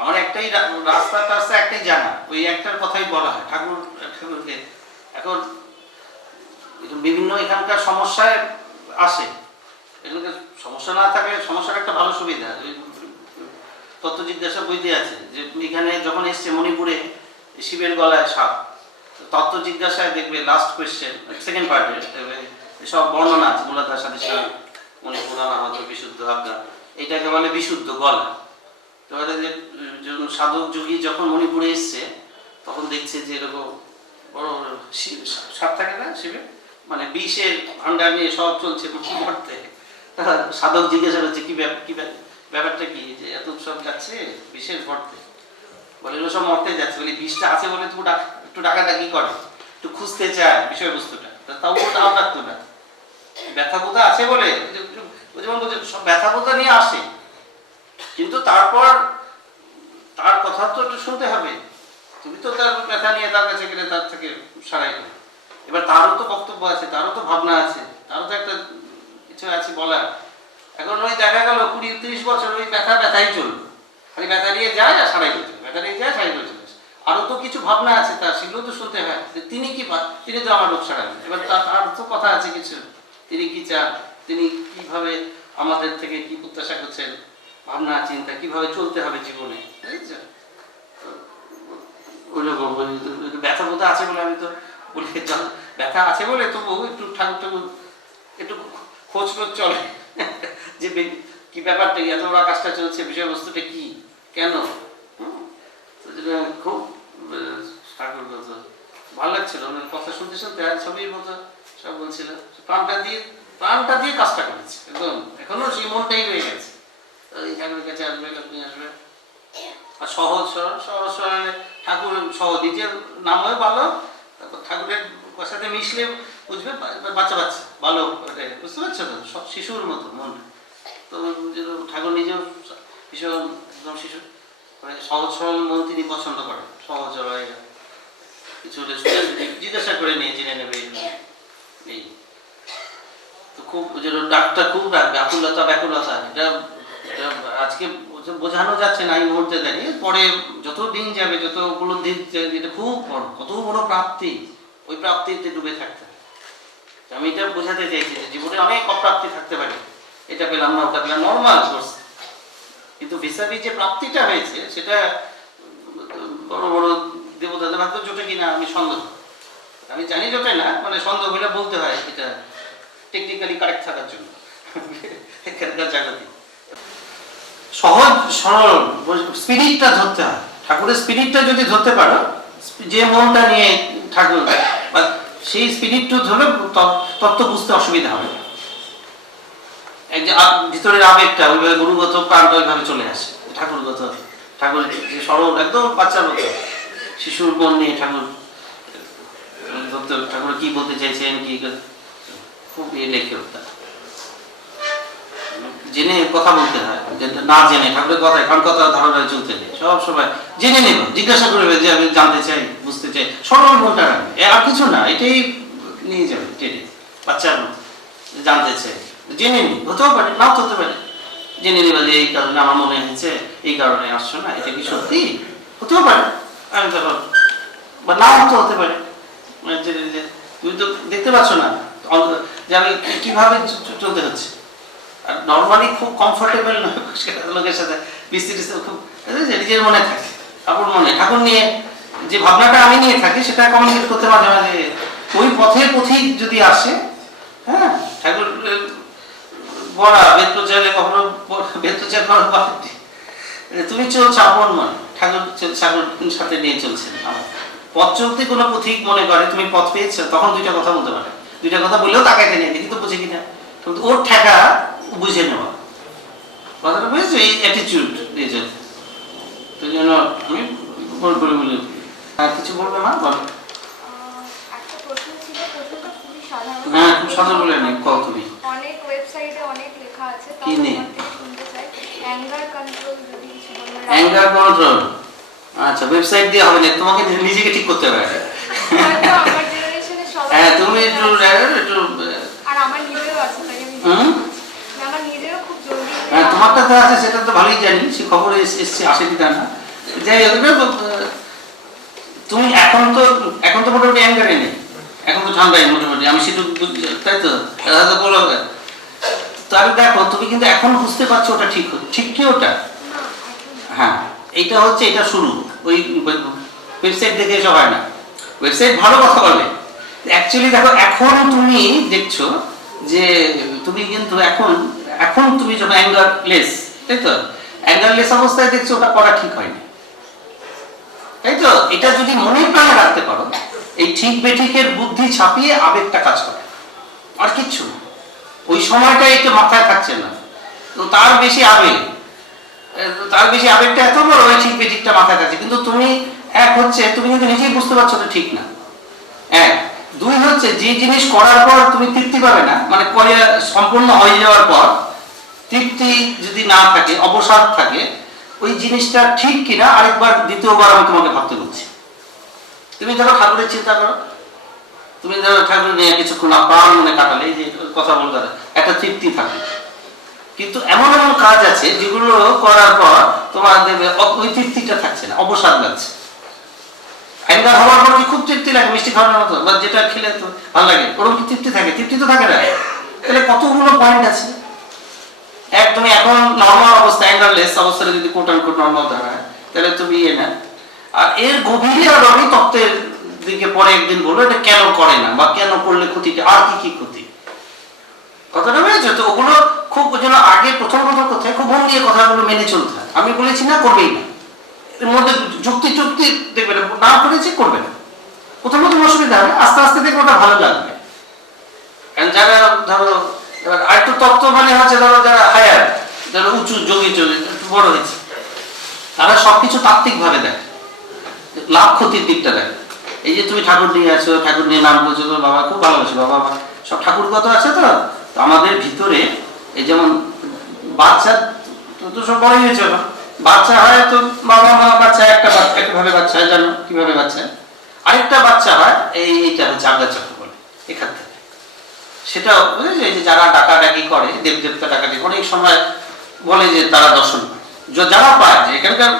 আমার একটাই রাস্তাটা একটাই জানা, ওই একটার কথাই বলা হয় ঠাকুরকে। এখন বিভিন্ন এখানকার সমস্যায় আসে, এখানকার সমস্যা না থাকলে সমস্যার একটা ভালো সুবিধা ওই তত্ত্ব জিজ্ঞাসা বইতে আছে যে এখানে যখন এসছে মণিপুরে শিবের গলায় সাপ, তত্ত্ব জিজ্ঞাসায় দেখবে লাস্ট কোয়েশ্চেন সেকেন্ড পার্টে সব বর্ণনা আছে, মূলাধার সাথে মণিপুর আমাদ বিশুদ্ধ আজ্ঞা, এটাকে বলে বিশুদ্ধ গলা। তো যে সাধক যোগী যখন মণিপুরে এসছে তখন দেখছে যে এরকম বড় সাপ থাকে না শিবের, মানে বিষের ভান্ডার নিয়ে সব চলছে মরতে। সাধক জিজ্ঞাসা করছে কি ব্যাপারটা কি, যে এত সব যাচ্ছে বিষের ভরতে, বলে এগুলো সব মরতে যাচ্ছে, বলি বিষটা আছে বলে একটু ডাকাডাকি করে, একটু খুঁজতে চায় বিষয়বস্তুটা, তাও তাও ডাকতো না, ব্যথা বোধা আছে বলে যেমন বলছে সব ব্যথা বোধা নিয়ে আসে, কিন্তু তারপর তার কথা তো একটু শুনতে হবে, তুমি তো তার ব্যথা নিয়ে তার কাছে গেলে তার থেকে সারাই করো, এবার তারও তো বক্তব্য আছে, তারও তো ভাবনা আছে, তারও তো একটা কিছু আছে বলার। এখন ওই দেখা গেল 20-30 বছর ওই ব্যথাই চলবে, খালি ব্যথা নিয়ে যায় আর সারাই করছে, ব্যথা নিয়ে যায় সারাই করছে, আরও তো কিছু ভাবনা আছে তার, সেগুলো তো শুনতে হয়, তিনি কি তিনি তো আমার রোগ সারাবেন, এবার তার তো কথা আছে কিছু, তিনি কি চান, তিনি কিভাবে আমাদের থেকে কি প্রত্যাশা করছেন, ভাবনা চিন্তা কিভাবে চলতে হবে জীবনে, বুঝেছেন? ওইরকম ব্যথা বোধা আছে বলে আমি তো বলি ব্যথা আছে বলে তবু একটু ঠাকুর একটু খোঁজ চলে যে কি ব্যাপারটা, এত বড় কাজটা চলছে, বিষয়বস্তুটা কি, কেন, খুব ঠাকুর বলতো ভালো লাগছিল, কথা শুনতে শুনতে আর ছবির মতো সব বলছিল, প্রাণটা দিয়ে কাজটা করেছে একদম, এখনো সেই মনটাই রয়ে গেছে, এই ঠাকুরের কাছে আসবে, আপনি আসবে, আর সহজ সরলে ঠাকুর সহজ, নিজের নামও ভালো, তারপর ঠাকুরের সাথে মিশলে বুঝবে বাচ্চা ভালো, বুঝতে পারছো তো, সব শিশুর মতো মন, তো ঠাকুর নিজেও ভীষণ একদম শিশু, সহজ সরল মন তিনি পছন্দ করেন, সহজ সরল কিছু হলে জিজ্ঞাসা করে নিয়ে জেনে নেবে এই, তো খুব ডাক্তার খুব ব্যাকুলতা এটা আজকে বোঝানো যাচ্ছে না এই মুহূর্তে দাঁড়িয়ে, পরে যত দিন যাবে যত উপলব্ধি, এটা খুব বড়, কত বড় প্রাপ্তি, ওই প্রাপ্তিতে ডুবে থাকতে হবে। আমি এটা বোঝাতে চাইছি যে জীবনে অনেক অপ্রাপ্তি থাকতে পারে, এটা পেলাম না ওটা পেলাম, নর্মাল কোর্স, কিন্তু ভিসাবি যে প্রাপ্তিটা হয়েছে সেটা বড় বড় দেবতাদের ভাগ্য জোটে কিনা আমি সন্দেহ, আমি জানি জোটে না, মানে সন্দেহ হলে বলতে হয় এটা টেকনিক্যালি কারেক্ট থাকার জন্য এখানকার জাগতিক সহজ সরল স্পিরিটটা ধরতে হয়, ঠাকুরের স্পিরিটটা যদি ধরতে পারো, যে মনটা নিয়ে ঠাকুর বা সেই স্পিরিটটা ধরে তত্ত্ব বুঝতে অসুবিধা হবে না, এক যে ভিতরের আবেগটা ওইভাবে গুরুগত প্রাণটা ওইভাবে চলে আসে, ঠাকুর যে সরল একদম বাচ্চার মতো শিশুর মন নিয়ে ঠাকুর কি বলতে চাইছেন, কি খুব লেখে ওটা জেনে কথা বলতে হয়, না জেনে ঠাকুরের কথায় কারণ কথা ধারণায় চলতে নেই, সব সময় জেনে নেব, জিজ্ঞাসা করবে যে আমি জানতে চাই, বুঝতে চাই, সরল মনটা রাখবে, আর কিছু না, এটাই নিয়ে যাবে টেনে বাচ্চার মতো, জানতে চাই, জেনে নি, হতেও পারে নাও হতে পারে, জেনে নিবা যে এই কারণে আমার মনে হয়েছে, এই কারণে আসছো না, এটা কি সত্যি, হতেও পারে, আমি তখন বা নাও হতে পারে, তুমি তো দেখতে পাচ্ছ না যে আমি কিভাবে চলতে হচ্ছে, আর নর্মালি খুব কমফোর্টেবল লোকের সাথে বিস্তৃত খুব নিজের মনে থাকে, ঠাকুর নিয়ে যে ভাবনাটা আমি নিয়ে থাকি সেটা কমিউনিকেট করতে মাঝে মাঝে ওই পথিক যদি আসে, হ্যাঁ ঠাকুর বড়া বেদপ্রচারে কখনো বেদপ্রচার করার তুমি চলছো আপন মনে, ঠাকুর সাথে নিয়ে চলছেন, আমার পথ চলতে কোনো পথিক মনে করে তুমি পথ পেয়েছো, তখন দুইটা কথা বলতে পারে, দুইটা কথা বললেও তাকাইতে নিয়ে দেখি তো বুঝে কিনা, কিন্তু ওর ঠেকা বুঝে নেওয়া, কথাটা বুঝেছো, এই অ্যাটিটিউড এই জন্য আমি বলি কিছু বলবে মা, বলো। হ্যাঁ খুব সাধারণ বলে নেই, কল তুমি অনেক ওয়েবসাইটে অনেক লেখা আছে, কি নেই শুনতে চাই অ্যাঙ্গার কন্ট্রোল, যদি কিছু বলবেন। অ্যাঙ্গার কন্ট্রোল, আচ্ছা ওয়েবসাইট দিয়ে হবে না, তোমাকে নিজেকে ঠিক করতে হবে, আমার জেনারেশনে সবাই, হ্যাঁ তুমি একটু আর আমার নিজেরও আছে, তাই আমি আমার নিজেরও খুব জরুরি, হ্যাঁ তোমারটা তো আছে সেটা তো ভালোই জানি, সে খবর এসছে আসে কি তা না, যাই হোক না, তুমি এখন তো মোটামুটি অ্যাঙ্গারে নেই, এখন তো ঠান্ডাই মোটামুটি, আমি সেটু তাই তো বলো। তাহলে দেখো তুমি কিন্তু এখন বুঝতে পারছো ওটা ঠিক কি ওটা। হ্যাঁ, এইটা হচ্ছে এটা শুরু, ওই ওয়েবসাইট দেখে এসব হয় না, ওয়েবসাইট ভালো কথা বলে। অ্যাকচুয়ালি দেখো এখন তুমি দেখছো যে তুমি কিন্তু এখন তুমি যখন অ্যাঙ্গারলেস, তাই তো, অ্যাঙ্গারলেস অবস্থায় দেখছো ওটা করা ঠিক হয়নি, তাই তো। এটা যদি মনে প্রাণে রাখতে পারো, এই ঠিক বেঠিকের বুদ্ধি ছাপিয়ে আবেগটা কাজ করে, আর কিচ্ছু না। ওই সময়টা একটু মাথায় থাকছে না, তো তার বেশি আবেগটা এত বড়, ওই ঠিক বেঠিকটা মাথায় থাকছে। কিন্তু তুমি তুমি কিন্তু নিজেই বুঝতে পারছো তো ঠিক না। দুই হচ্ছে যে জিনিস করার পর তুমি তৃপ্তি পাবে না, মানে করে সম্পূর্ণ হয়ে যাওয়ার পর তৃপ্তি যদি না থাকে, অবসাদ থাকে, ওই জিনিসটা ঠিক কিনা আরেকবার দ্বিতীয়বার আমি তোমাকে ভাবতে বলছি। তুমি ধরো ঠাকুরের চিন্তা করো, তুমি ধরো ঠাকুর নিয়ে কিছুক্ষণ প্রাণ মনে কাটালে, যে কথা বলতে একটা তৃপ্তি থাকে। কিন্তু এমন এমন কাজ আছে যেগুলো করার পর তোমার দেখবে ওই তৃপ্তিটা থাকছে না, অবসাদ লাগছে। অ্যাঙ্গার হওয়ার পর কি খুব তৃপ্তি লাগে মিষ্টি খাওয়ানোর মতো, বা যেটা খেলে তো ভালো লাগে, ওরকম কি তৃপ্তি থাকে? তৃপ্তি তো থাকে না। তাহলে কতগুলো পয়েন্ট আছে। তুমি এখন নর্মাল অবস্থা, অ্যাঙ্গারলেস অবস্থাটা যদি কোট আনকোট নর্মাল ধরা হয়, তাহলে তুমি না। আর এর গভীরে আর আমি তত্ত্বের দিকে পরে একদিন বলবো এটা কেন করে না, বা কেন করলে ক্ষতিটা, আর কি ক্ষতি, কথাটা বুঝেছো তো। ওগুলো খুব যেন আগে প্রথম কোথায় খুব মন দিয়ে কথাগুলো মেনে চলতে হয়। আমি বলেছি না করবেই না, এর মধ্যে যুক্তি দেখবে না করেছি করবে না, প্রথম অসুবিধা হবে, আস্তে আস্তে দেখবে ওটা ভালো লাগবে। কারণ যারা ধরো আরেকটু তত্ত্ব মানে হচ্ছে ধরো যারা হায়ার, যারা উঁচু যোগী একটু বড় হয়েছে, তারা সবকিছু তাত্ত্বিক ভাবে দেখে, লাভ ক্ষতির দিকটা দেখে। এই যে তুমি ঠাকুর নিয়ে আছো, ঠাকুর নিয়ে নাম করছো, তোর বাবা খুব ভালোবাসে, বাবা সব ঠাকুর কত আছে তো। আমাদের ভিতরে এই যেমন বাচ্চা তো সব বড় হয়েছে, বাচ্চা হয় তো বাবা মা, বাচ্চা একভাবে বাচ্চা হয়, জানো কিভাবে বাচ্চা। আরেকটা বাচ্চা হয় এইটা হচ্ছে আজ্ঞাচক্র বলে, এখান থেকে সেটা বুঝেছো। এই যে যারা ডাকাডাকি করে, দেবদেবতা ডাকাডাকি অনেক সময় বলে যে তারা দর্শন পায়, যারা পায় যে এখানকার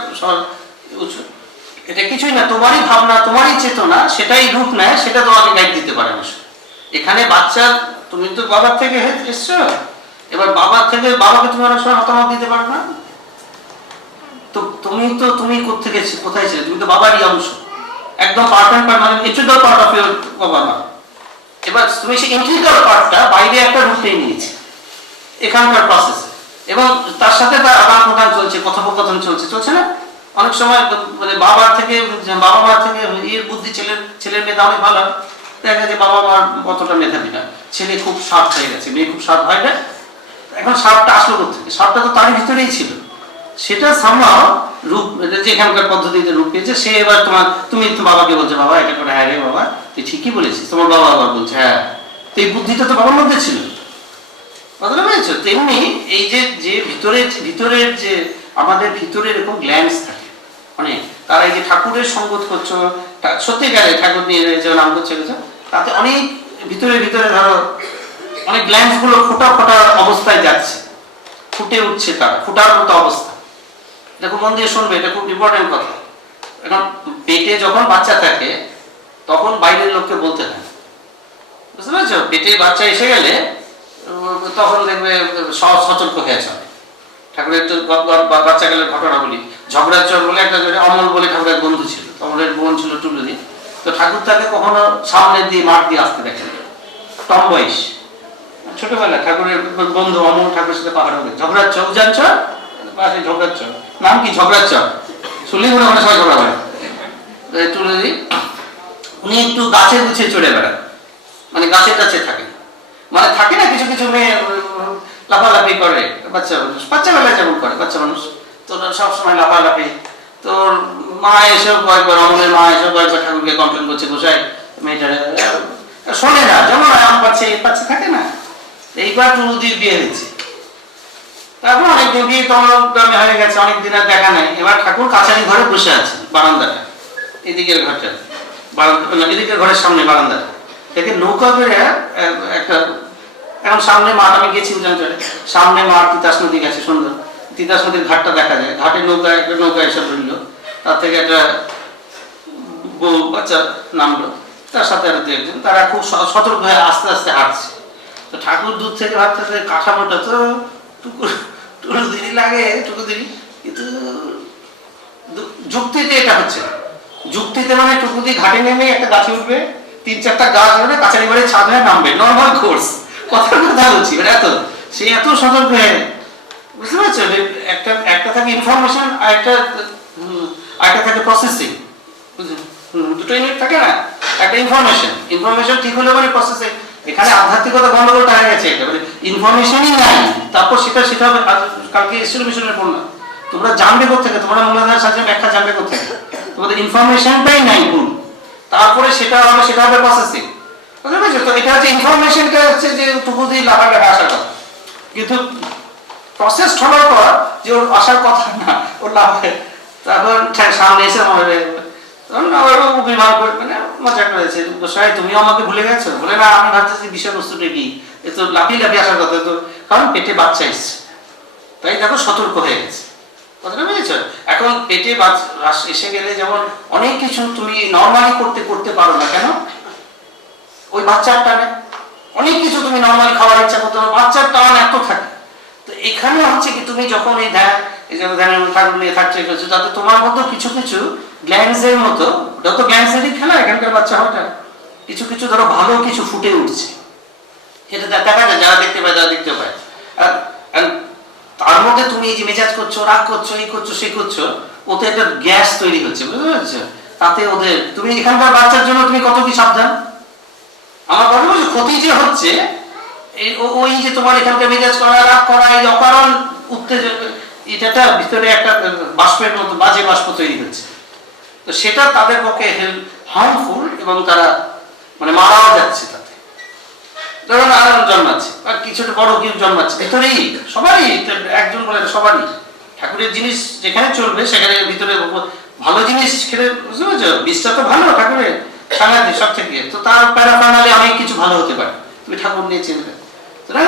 এটা কিছুই না, তোমারই ভাবনা, তোমারই চেতনা সেটাই রূপ নেয়, সেটা তোমাকে গাইড দিতে পারে না। এখানে বাচ্চা, তুমি তো বাবার থেকে এসছো, এবার বাবার থেকে বাবাকে তুমি অনেক সময় মতামত দিতে পারো না, তো তুমি কোথায় ছিলে, তুমি তো বাবারই অংশ, একদম পার্ট মানে ইন্টিগ্রাল পার্ট অফ ইওর বাবা মা। এবার তুমি সেই ইন্টিগ্রাল পার্টটা বাইরে একটা রূপ নিয়ে নিয়েছে এখানকার প্রসেসে, এবং তার সাথে তার আদান প্রদান চলছে, কথোপকথন চলছে না। অনেক সময় মানে বাবা মা থেকে এর বুদ্ধি ছেলের মেধা অনেক ভালো, দেখা যায় বাবা মার কতটা মেধাবী না, ছেলে খুব শার্প হয়ে গেছে, মেয়ে খুব শার্প হয় না। এখন শার্পটা আসলো কোথেকে? শার্পটা তো তারই ভিতরেই ছিল, সেটা সামহাও রূপ যেখানকার পদ্ধতিতে রূপ পেয়েছে। সে এবার তুমি তো বাবাকে বলছো, বাবা এটা করে, হ্যাঁ রে বাবা তুই ঠিকই বলেছিস, তোমার বাবা আবার বলছে হ্যাঁ, তো এই বুদ্ধিটা তো বাবার মধ্যে ছিল, কথাটা বুঝেছো। তেমনি এই যে ভিতরের যে আমাদের ভিতরে এরকম গ্ল্যান্ডস থাকে অনেক, তারা এই যে ঠাকুরের সঙ্গত করছো, সত্যিকারে ঠাকুর নিয়ে যে নাম করছে, তাতে অনেক ভিতরে ধরো অনেক গ্ল্যান্ডস গুলো ফোটা অবস্থায় যাচ্ছে, ফুটে উঠছে, তারা ফুটার মতো অবস্থা। এটা খুব মন দিয়ে শুনবে, এটা খুব ইম্পর্টেন্ট কথা। এখন পেটে যখন বাচ্চা থাকে তখন বাইরের লোককে বলতে হয়, বুঝতে পারছো। পেটে বাচ্চা এসে গেলে তখন দেখবে সতর্ক হয়ে যাবে। ঠাকুরের বাচ্চা গেলে ঘটনা বলি, ঝগড়ার চর বলে একটা অমল বলে ঠাকুরের বন্ধু ছিল, অমলের বোন ছিল টুলুদি। তো ঠাকুর তাকে কখনো সামনে দিয়ে মাঠ দিয়ে আসতে দেখেন, কম বয়স, ছোটবেলা। ঠাকুরের বন্ধু অমল ঠাকুরের সাথে পাহাড় হবে, ঝগড়ার চর জানছ, পাশে ঝগড়ার চর, নাম কি ঝগড়ার চর, শুনলে মনে হয় সবাই ঝগড়া করে। টুলুদি উনি একটু গাছের গুছিয়ে চড়ে বেড়ান, মানে গাছের কাছে থাকে, মানে থাকে না কিছু মেয়ে লাফালাফি করে, বাচ্চাবেলায় যেমন করে বাচ্চা মানুষ, তো সবসময় লাফালাফি। তোর মা এসেও কয়েকবার, অমলের মা এসেও কয়েকবার ঠাকুরকে কমপ্লেন করছে, গোসাই মেয়েটা শোনে না, যেমন আম পাচ্ছে থাকে না। এইবার টুলুদির বিয়ে হয়েছে, তারপর অনেকদিন বিয়ে তোমার গ্রামে হয়ে গেছে, অনেকদিন আর দেখা নাই। এবার ঠাকুর কাছারি ঘরে বসে আছে, বারান্দাটা, এদিকের ঘরটা, এদিকের ঘরের সামনে বারান্দাটা থেকে নৌকা করে একটা, এখন সামনে মাঠ, আমি গেছি উজানচরে, সামনে মাঠ, তিতাস নদী গেছে সুন্দর, তিতাস নদীর ঘাটটা দেখা যায়, ঘাটে একটা নৌকা এসে ধরল, তার থেকে একটা বউ বাচ্চা নামলো, তার সাথে আর দু একজন, তারা খুব সতর্ক হয়ে আস্তে আস্তে হাঁটছে। তো ঠাকুর দূর থেকে ভাবতেছে কাঠামোটা তো টুকু দিনই লাগে, টুকু দিনই, কিন্তু যুক্তিতে এটা হচ্ছে না। যুক্তিতে মানে টুকু দিয়ে ঘাটে নেমে একটা গাছে উঠবে, 3-4টা গাছ হবে, কাছারি বাড়ি ছাদ হয়ে নামবে, নর্মাল কোর্স। কথার কথা বলছি, এত সে এত সতর্ক হয়ে, বুঝতে পারছো? একটা থাকে ইনফরমেশন, আর একটা থাকে প্রসেসিং, দুটো ইউনিট থাকে না। একটা ইনফরমেশন ঠিক হলে মানে প্রসেসিং। এখানে আধ্যাত্মিকতা গন্ডগোলটা হয়ে গেছে, এটা মানে ইনফরমেশনই নাই, তারপর সেটা হবে। কালকে এসেছিল মিশনের পড়লাম, তোমরা জানবে কোথেকে, তোমরা মূলাধার সাহায্যে ব্যাখ্যা জানবে কোথেকে, তোমাদের ইনফরমেশনটাই নাই কোন, তারপরে সেটা হবে প্রসেসিং, বুঝতে পারছো? তো এটা হচ্ছে ইনফরমেশনটা হচ্ছে যে টুকু দিয়ে লাভাটা আসার কথা, কিন্তু প্রসেস হওয়ার পর যে ওর আসার কথা না, ওর লাভ, তারপর সামনে এসে অভিমান করে, মানে মজা করেছে, গোসাই তুমিও আমাকে ভুলে গেছো, বলে না আমি ভাবতেছি বিষয়বস্তুটা কি, এ তো লাফিয়ে আসার কথা, তো কারণ পেটে বাচ্চা এসছে, তাই দেখো সতর্ক হয়ে গেছে, কথাটা বুঝেছ? এখন পেটে এসে গেলে যেমন অনেক কিছু তুমি নর্মালি করতে পারো না, কেন? ওই বাচ্চার টানে অনেক কিছু তুমি নর্মালি খাওয়ার ইচ্ছা করতে পারো, বাচ্চার টান এত থাকে। তো এখানে হচ্ছে কি, তুমি যখন এই ধ্যানের ঠাকুর নিয়ে থাকছে, তাতে তোমার মধ্যে কিছু গ্ল্যান্ডসের মতো, যত গ্ল্যান্ডসেরই খেলা এখানকার বাচ্চা হওয়াটা, কিছু ধরো ভালো কিছু ফুটে উঠছে, এটা দেখা যায়, যারা দেখতে পায়। আর তার মধ্যে তুমি এই যে মেজাজ করছো, রাগ করছো, এই করছো, সেই করছো, ওতে একটা গ্যাস তৈরি হচ্ছে, বুঝতে পারছো? তাতে ওদের, তুমি এখানকার বাচ্চার জন্য তুমি কত কি সাবধান। আমার কথা বলছো, ক্ষতি যে হচ্ছে ওই যে তোমার এখানকার মেজাজ করা, রাগ করা, এই অকারণ উত্তেজনা, এটা ভিতরে একটা বাষ্পের মতো বাজে বাষ্প তৈরি হচ্ছে। তো সেটা তাদের পক্ষে হার্মফুল, এবং তারা মানে মারাও যাচ্ছে তাতে। ধরুন আর জন্মাচ্ছে, আর কিছুটা বড় কেউ জন্মাচ্ছে, ভিতরেই সবারই, একজন বলে সবারই ঠাকুরের জিনিস যেখানে চলবে সেখানে ভিতরে ভালো জিনিস খেলে, বুঝতে পারছো? বিষটা তো ভালো ঠাকুরের সাংঘাতিক সব থেকে, তো তার প্যারাফার্নালি অনেক কিছু ভালো হতে পারে, তুমি ঠাকুর নিয়ে চিনবে। ওটা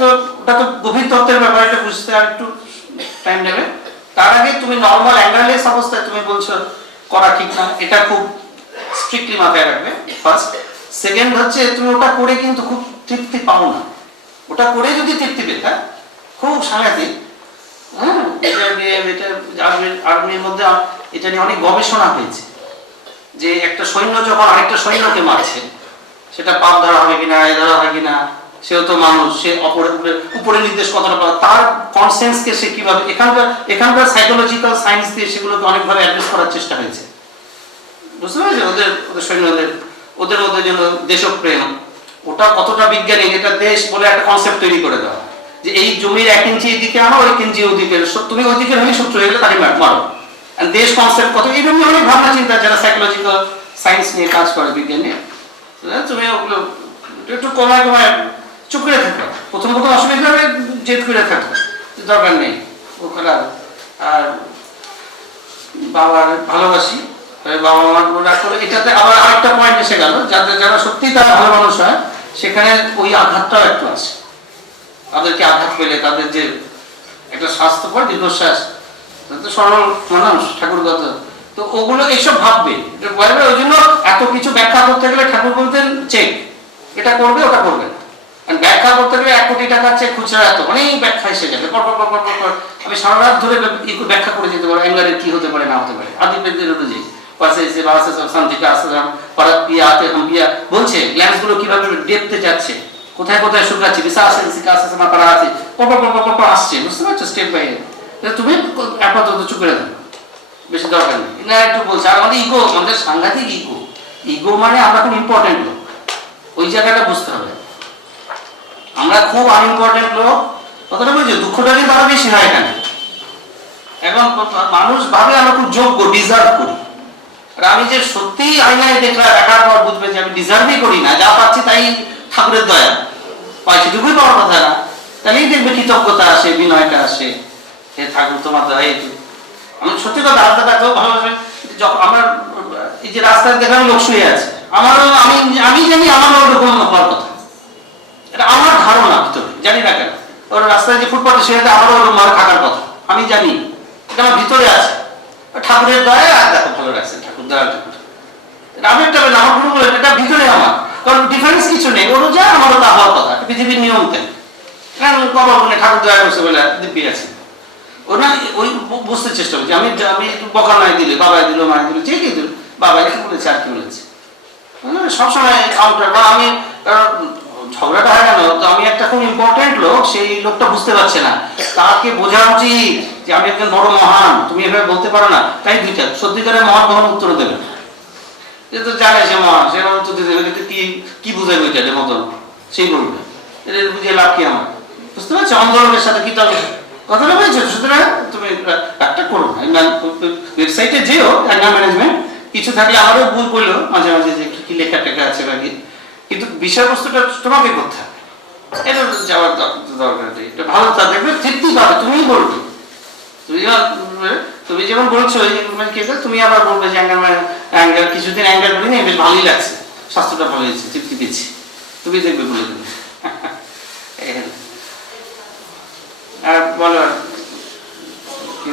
তো গভীর তত্ত্বের ব্যাপার, এটা বুঝতে আর একটু টাইম নেবে। তার আগে তুমি নর্মাল অ্যাঙ্গারলেস অবস্থায় তুমি বলছো করা ঠিক না, এটা খুব স্ট্রিক্টলি মাথায় রাখবে, ফার্স্ট। সেকেন্ড হচ্ছে তুমি ওটা করে কিন্তু খুব তৃপ্তি পাও না, ওটা করে যদি তৃপ্তি পেতে খুব সাংঘাতিক। হ্যাঁ, এটা আর্মির মধ্যে এটা নিয়ে অনেক গবেষণা হয়েছে, যে একটা সৈন্য যখন আরেকটা সৈন্যকে মারছে, সেটা পাপ ধরা হবে কিনা, এ ধরা হয় কিনা, সেও তো মানুষ, সে উপরে নির্দেশ কতটা পাবে, তার কনসেন্সকে সে কিভাবে, এখানকার সাইকোলজিক্যাল সায়েন্স দিয়ে সেগুলোকে অনেকভাবে অ্যাড্রেস করার চেষ্টা হয়েছে, বুঝতে পারছো? ওদের সৈন্যদের, ওদের মধ্যে যেন দেশপ্রেম, ওটা কতটা বৈজ্ঞানিক, এটা দেশ বলে একটা কনসেপ্ট তৈরি করে দেওয়া, যে এই জমির 1 ইঞ্চি এদিকে আনো, 1 ইঞ্চি ওদিকে, তুমি ওইদিকে হলে শত্রু হয়ে গেলে তাকে মারো। দেশ কনসেপ্ট কত, এইরকম অনেক ভাবনা চিন্তা, যারা সাইকোলজিক্যাল সায়েন্স নিয়ে কাজ করে, বিজ্ঞান নিয়ে, তুমি ওগুলো একটু কমায় চুপ করে থাকবে। প্রথম অসুবিধা হবে, জেদ করে থাকবে, দরকার নেই ও করা। আর বাবার ভালোবাসি, বাবা মার রাগ করে, এটাতে আবার আরেকটা পয়েন্ট এসে গেল, যারা সত্যি তারা ভালো মানুষ হয়, সেখানে ওই আঘাতটাও একটু আসে। তাদেরকে আঘাত পেলে তাদের যে একটা স্বাস্থ্যকর দীর্ঘশ্বাস, সরল মানুষ ঠাকুরগত, তো ওগুলো এইসব ভাববে। ওই জন্য এত কিছু ব্যাখ্যা করতে গেলে ঠাকুর বলতেন চেক, এটা করবে ওটা করবে না। ব্যাখ্যা করতে গেলে 1 কোটি টাকার চেক খুচরা এত অনেক ব্যাখ্যা এসে যাবে, আমি সারা রাত ধরে ব্যাখ্যা করে যেতে পারবো অ্যাঙ্গারের কি হতে পারে না হতে পারে, আদিবেদের অনুযায়ী বলছে গ্ল্যান্ডসগুলো কিভাবে ডেপথে যাচ্ছে, কোথায় কোথায় শুকাচ্ছে, আসছে, বুঝতে পারছো? Step by step. তুমি আপাতত চুপ করে দেবে, বেশি দরকার নেই না, একটু বলছে। আর আমাদের ইগো, আমাদের সাংঘাতিক ইগো মানে আমরা খুব ইম্পর্টেন্ট লোক, ওই জায়গাটা বুঝতে হবে। আমরা খুব আনইম্পর্টেন্ট লোক, কতটা বুঝছো? দুঃখটা কিন্তু আরো বেশি হয় এখানে। এখন মানুষ ভাবে আমরা খুব যোগ্য, ডিজার্ভ করি। আর আমি যে সত্যি আয়নায় দেখার পর বুঝবে যে আমি ডিজার্ভই করি না, যা পাচ্ছি তাই ঠাকুরের দয়া, পাইছি টুকুই পাওয়ার কথা না, তাহলেই দেখবে কৃতজ্ঞতা আসে, বিনয়টা আসে, হে ঠাকুর তোমার দয়া। আমি সত্যি কথা, রাস্তাটা এত ভালোবাসে, যখন আমার এই যে রাস্তায় দেখলাম লোক শুয়ে আছে, আমারও আমি জানি আমারও ওরকম হওয়ার কথা, এটা আমার ধারণা ভিতরে, জানি না কেন। ওর রাস্তায় যে ফুটপাতে শুয়ে আছে, আমারও ওরকম ভাবে থাকার কথা, আমি জানি, এটা আমার ভিতরে আছে। ঠাকুরের দয়া আর দেখো ভালো রাখছেন ঠাকুর দয়াল ঠাকুর। রামের টাবে আমার গুরু বলেন এটা ভিতরে আমার, কারণ ডিফারেন্স কিছু নেই, ওরও যা আমারও তা হওয়ার কথা, পৃথিবীর নিয়ম তাই। কারণ বাবা বলে ঠাকুর দয়া করছে বলে দিব্যি আছে, ওরা ওই বুঝতে চেষ্টা করছে। আমি আমি একটু বকা নাই দিলে বাবাই দিল মাই দিল যে কি দিল বাবাই কি বলেছে আর কি বলেছে, সবসময় কাউন্টার বা আমি ঝগড়াটা হয় কেন, তো আমি একটা খুব ইম্পর্টেন্ট লোক, সেই লোকটা বুঝতে পারছে না, তাকে বোঝা উচিত যে আমি একজন বড় মহান, তুমি এভাবে বলতে পারো না। তাই দুইটা সত্যিকারের মহান মহান উত্তর দেবে, এ তো জানে সে মহান, সে উত্তর দিতে দেবে, কিন্তু কি কি বুঝাবে ওইটার মতন সেই বলবে, এটা বুঝে লাভ কি আমার, বুঝতে পারছো আন্দোলনের সাথে কি তবে কথাটা বলছো। সুতরাং তুমি একটা করো না, ওয়েবসাইটে যেও অ্যাঙ্গার ম্যানেজমেন্ট, কিছু থাকলে আমারও ভুল করলো মাঝে মাঝে যে কি লেখা টেখা আছে নাকি, কিন্তু বিষয়বস্তুটা তোমাকে করতে হবে, এটা যাওয়ার দরকার নেই। এটা ভালো তা দেখবে তৃপ্তি পাবে, তুমিই বলবে, তুমি যেমন বলছো তুমি আবার বলবে যে অ্যাঙ্গার কিছুদিন অ্যাঙ্গার করি না, বেশ ভালোই লাগছে, স্বাস্থ্যটা ভালো হয়েছে, তৃপ্তি পেয়েছি, তুমি দেখবে বলে দেবে। আর বলো কি